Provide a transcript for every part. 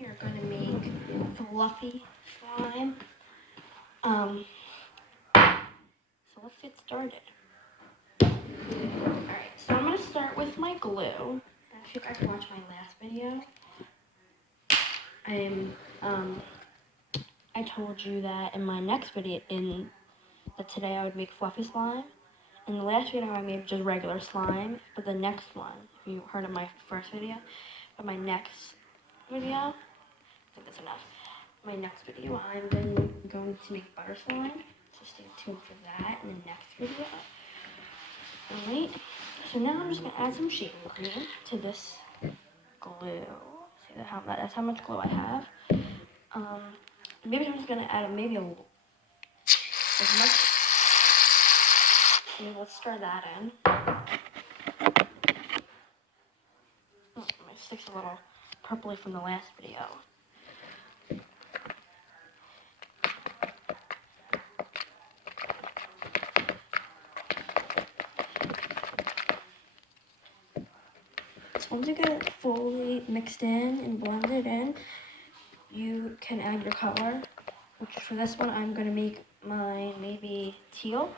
You're going to make fluffy slime. So let's get started. Alright, so I'm going to start with my glue. If you guys watched my last video, I told you that in my next video, that today I would make fluffy slime. In the last video I made just regular slime, but the next one, if you heard of my first video, but my next video, I think that's enough. My next video, I'm going to make butter slime, so stay tuned for that in the next video. Alright, so now I'm just going to add some shaving cream to this glue. See that's how much glue I have. Maybe I'm just going to add maybe as much. Maybe let's stir that in. Oh, my stick's a little purpley from the last video. So once you get it fully mixed in and blended in, you can add your color, which for this one I'm going to make mine maybe teal.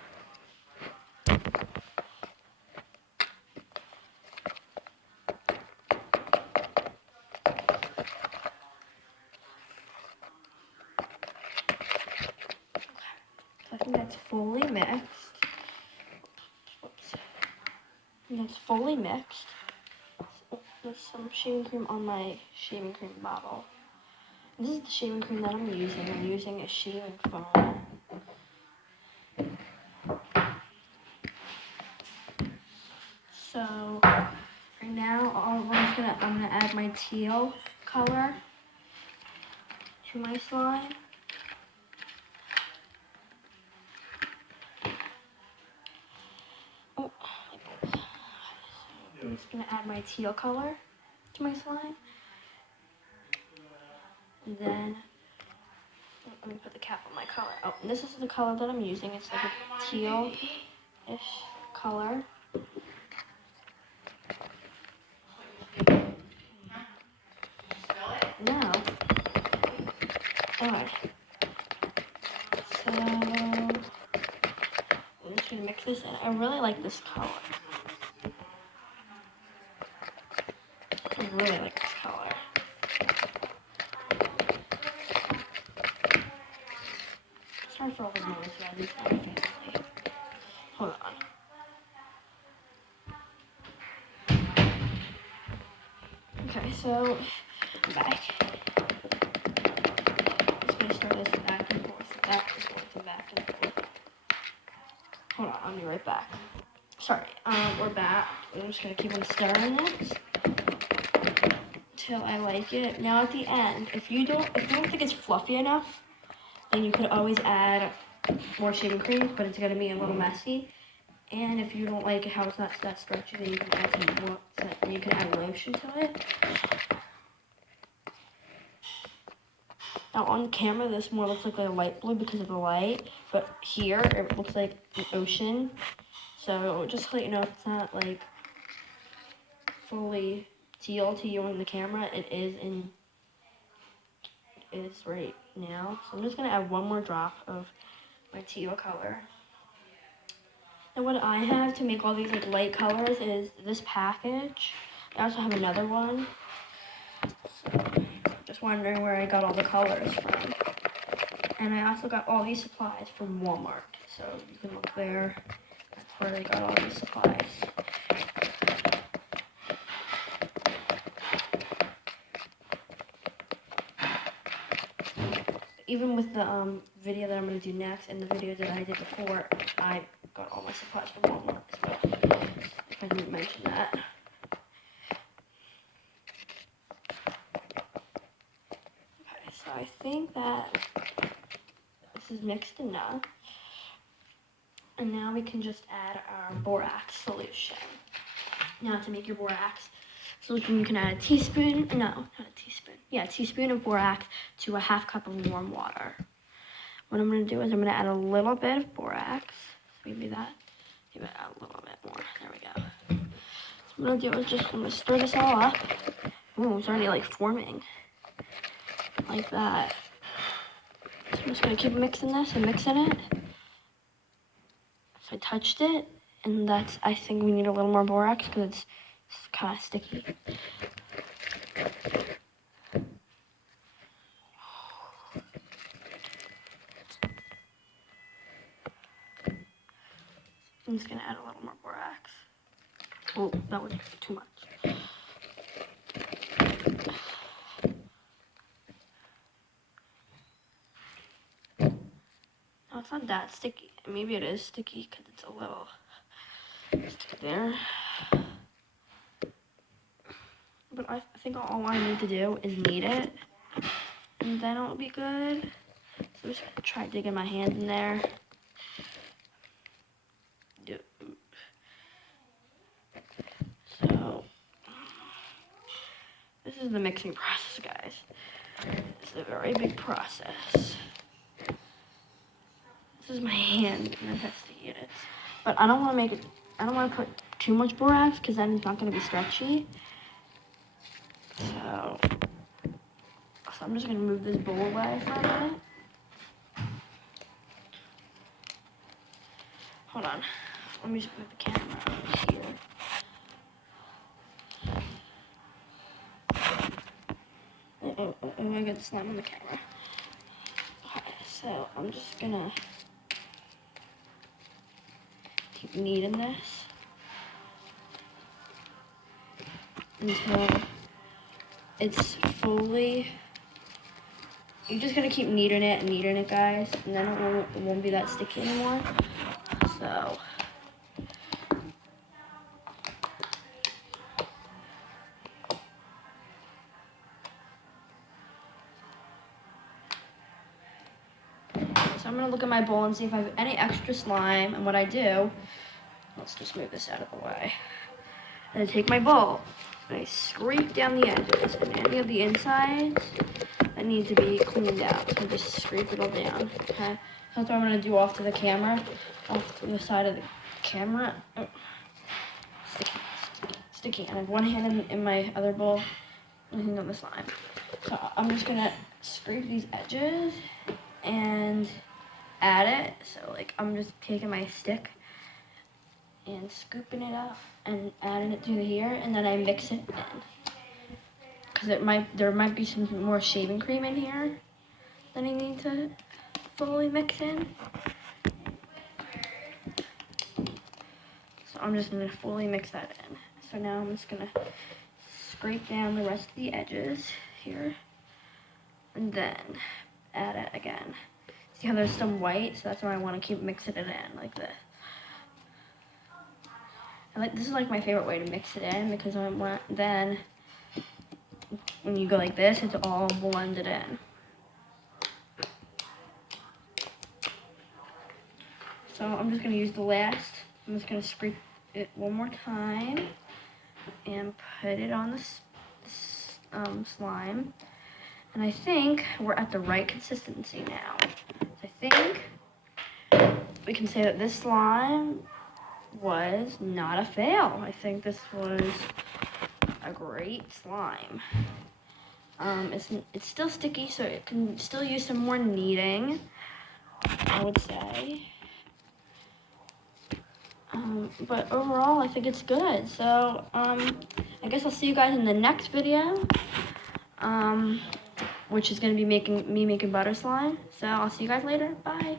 So I think that's fully mixed. Whoops. And that's fully mixed. There's some shaving cream on my shaving cream bottle. This is the shaving cream that I'm using. I'm using a shaving foam. So right now, I'm gonna add my teal color to my slime. Oh, I'm just gonna add my teal color to my slime. And then let me put the cap on my color. Oh, and this is the color that I'm using. It's like a teal-ish color. Now, alright. So I'm just gonna mix this in. I really like this color. I really like this color. Sorry for all the noise, guys. It's my family. Hold on. Okay, so I'm back. I'm just gonna start this back and forth, back and forth, and back and forth. Hold on, I'll be right back. Sorry, we're back. I'm just gonna keep on stirring this till I like it. Now at the end, if you don't think it's fluffy enough, then you could always add more shaving cream, but it's gonna be a little messy. And if you don't like how it's not that stretchy, then you can add some more. You can add lotion to it. Now on camera, this more looks like a light blue because of the light, but here it looks like an ocean. So just to let you know, if it's not like fully teal to you on the camera, it is right now. So I'm just gonna add one more drop of my teal color. And what I have to make all these like light colors is this package. I also have another one. So just wondering where I got all the colors from. And I also got all these supplies from Walmart. So you can look there. That's where I got all these supplies. Even with the video that I'm going to do next and the video that I did before, I got all my supplies from Walmart as well, if I didn't mention that. Okay, so I think that this is mixed enough. And now we can just add our borax solution. Now to make your borax solution, you can add a teaspoon of borax to a half cup of warm water. What I'm going to do is I'm going to add a little bit of borax. Maybe add a little bit more. There we go. So what I'm going to do is I'm going to stir this all up. Ooh, it's already like forming. like that. So I'm just gonna keep mixing this and mixing it. So I touched it, and I think we need a little more borax because it's kind of sticky. I'm just gonna add a little more borax. Oh, that was too much. No, it's not that sticky. Maybe it is sticky because it's a little sticky there. But I think all I need to do is knead it, and then it'll be good. So I'm just gonna try digging my hand in there. So this is the mixing process, guys. It's a very big process. This is my hand, and it has to eat it. But I don't want to make it. I don't want to put too much borax because then it's not going to be stretchy. So I'm just going to move this bowl away for a minute. Hold on. Let me just move the camera over here. I got the slime on the camera. Okay, so I'm just gonna keep kneading this until it's fully. You're just gonna keep kneading it, guys, and then it won't be that sticky anymore. So I'm gonna look at my bowl and see if I have any extra slime. And what I do, let's just move this out of the way. And I take my bowl and I scrape down the edges and any of the insides that need to be cleaned out. So I just scrape it all down. Okay. That's what I'm gonna do off to the camera, off to the side of the camera. Oh. Sticky. And I have one hand in my other bowl, one hand on the slime. So I'm just gonna scrape these edges and add it. So like I'm just taking my stick and scooping it up and adding it through here, and then I mix it in. Because there might be some more shaving cream in here that I need to fully mix in. So I'm just gonna fully mix that in. So now I'm just gonna scrape down the rest of the edges here, and then add it again. See how there's some white? So that's why I want to keep mixing it in like this. And this is like my favorite way to mix it in because then when you go like this, it's all blended in. So I'm just gonna use the last. I'm just gonna scrape it one more time and put it on this slime. And I think we're at the right consistency now. So I think we can say that this slime was not a fail. I think this was a great slime. It's still sticky, so it can still use some more kneading, I would say. But overall, I think it's good. So I guess I'll see you guys in the next video, which is going to be me making butter slime. So I'll see you guys later. Bye.